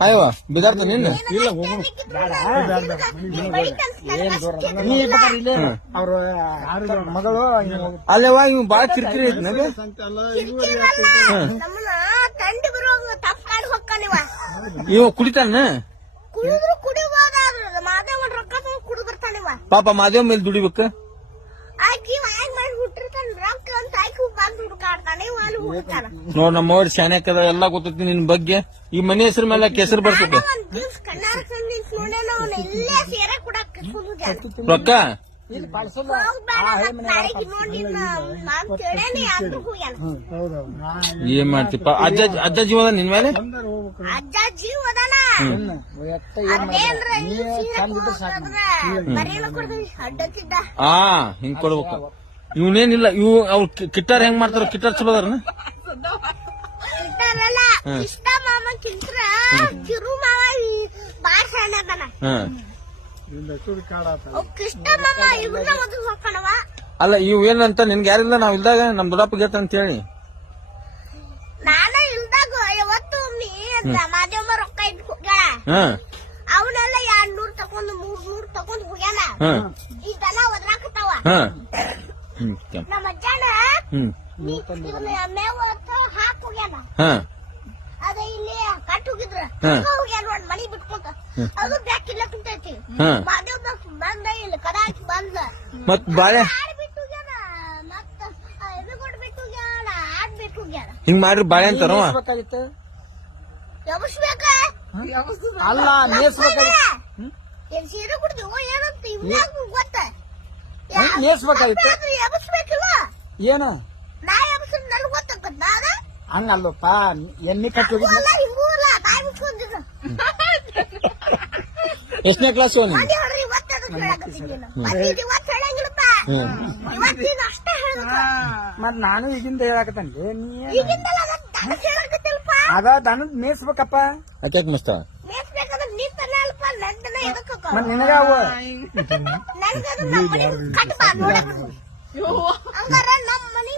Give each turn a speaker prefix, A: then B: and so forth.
A: ಅಯ್ಯವ ಬಿದಾರ್ತ ನಿನ್ನ
B: ಇಲ್ಲ ಹೋಗೋಣ ನೀ ಬೇಕಾದ್ರೆ ಇಲ್ಲೇ.
A: ಹ್ಮ್.
B: ಅವ್ರ ಮಗಳು.
A: ಅಲ್ಲೇವ ಇವ್ ಬಾಳ ಕಿರಿಕಿರಿ ಐತಿ ಇವ. ಕುಡಿತಾನ? ಪಾಪ ಮಾದೇವ್ ಮೇಲೆ ದುಡಿಬೇಕ?
C: ಆಕಿ ಹ್ಯಾಂಗ್ ಮಾಡಿ ಹುಟ್ಟಿರ್ತಾನ ರೊಕ್ಕ ಅಂತ ಆಕಿ ಬಂದ್ ಹುಡುಕಾಡ್ತಾನೆ ಇವ ಅಲ್ಲಿ ಹುಡುಕ್ತಾನ
A: ನೋಡ್ ನಮ್ಮವ್ರ ಶಾನ್ಯಾಕದ ಎಲ್ಲಾ ಗೊತ್ತೈತಿ ನಿನ್ ಬಗ್ಗೆ. ಈ ಮನೆ ಹೆಸರು ಮೇಲೆ ಕೆಸರು ಬರ್ತೈತೆ
C: ಕುಂದ್ಯಾನ
A: ರೊಕ್ಕ? ಏನ್ ಮಾಡ್ತಿಪ್ಪ? ಅಜ್ಜ ಅಜ್ಜ ಜೀವದ ನಿನ್ ಮೇಲೆ? ಹಾ ಹಿಂಗ್ ಕೊಡ್ಬೇಕ. ಇವನೇನಿಲ್ಲ ಇವ್ ಅವ್ರ ಕಿಟ್ಟಾರ್ ಹೆಂಗ್ ಮಾಡ್ತಾರ ಕಿಟ್ಟಾರ್ ಚಲೋ ಅದಾರನ? ಅಲ್ಲ ಇವ್ ಏನಂತ ನಿನ್ಗೆ ಯಾರಿಲ್ಲ ನಾವ್ ಇಲ್ದಾಗ ನಮ್ ದೊಡ್ಡಪ್ಪ ಗೆತ್ತ ಅಂತ ಹೇಳಿ.
C: ಅವನೆಲ್ಲ ಎರಡ್ ನೂರ್ ತಗೊಂಡ್ ಮೂರ್ ನೂರ್ ತಗೊಂಡ್ ಹೋಗ್ಯಾನ ಇದೆಲ್ಲ ಒದ್ರಾಕತ್ತಾವ.
A: ಹ್ಮ್
C: ನಮ್ಮ ಅಜ್ಜನ
A: ಹ್ಮ್.
C: ಇವನ ಅಂತ ಹಾಕ್ ಹೋಗ್ಯಾನ.
A: ಹ.
C: ಅದ ಇಲ್ಲಿ ಕಟ್ ಹೋಗಿದ್ರ.
A: ಹಾ.
C: ಹೋಗ್ಯಾನ ನೋಡ್ ಮನಿ ಬಿಟ್ಕೊಂತ. ಅದು ಬ್ಯಾಕ್ ಇಲ್ಲ ಕುಂತೈತಿ.
A: ಹಾ.
C: ಮಾದೇವ್ ಬಂದ ಇಲ್ಲ ಕದ ಹಾಕಿ ಬಂದ.
A: ಮತ್ ಬಾಳೆ?
C: ಆಡ್ ಬಿಟ್ಟು ಹೋಗ್ಯಾನ. ಮತ್ತ ಬಿಟ್ಟು ಹೋಗ್ಯಾನ ಆಡ್ ಬಿಟ್ಟು ಹೋಗ್ಯಾನ.
A: ಹಿಂಗ್ ಮಾಡ್ರಿ ಬಾಳೆ ಅಂತಾರ
B: ಬೇಕಾಗಿತ್ತು
C: ಎಬಸ್ಬೇಕ
B: ಅಲ್ಲ ಮೇಸ್ಬೇಕಾಗಿತ್ತು
C: ಏನ್ ಸೀರೆ ಕುಡ್ದು ಏನಂತ ಇವ್ಯಾಗ ಗೊತ್ತ.
B: ನೇಸ್ಬೇಕಾಗಿತ್ತು. ಏನು? ಹಂಗಲ್ಲಪ್ಪ ಎಣ್ಣೆ ಕಟ್ಟಿ
A: ಎಷ್ಟನೇ ಕ್ಲಾಸ್
B: ಮತ್ ನಾನು ಈಗಿಂದ ನೀ
C: ಹೇಳಕತ್ತಿಲ್ಲಪ್ಪ
B: ಅದ ದನದ್ ಮೇಯಿಸ್ಬೇಕಪ್ಪ.
A: ಅಕೇಕ್ ಮಿಸ್ತ
C: ಮೇಸ್ಬೇಕಾದ್ರೆ ನೀನ್ ತನ ಅಲ್ಪ ನಂದನ ಎದಕ್ಕ
B: ಮತ್ ನಿನಗ ಅವ
C: ನನ್ಗದು ನಮ್ಮ ಮನೆ ಕಟ್ಬಾ ನೋಡಕ್ ಹಂಗಾರ ನಮ್ಮ ಮನೆ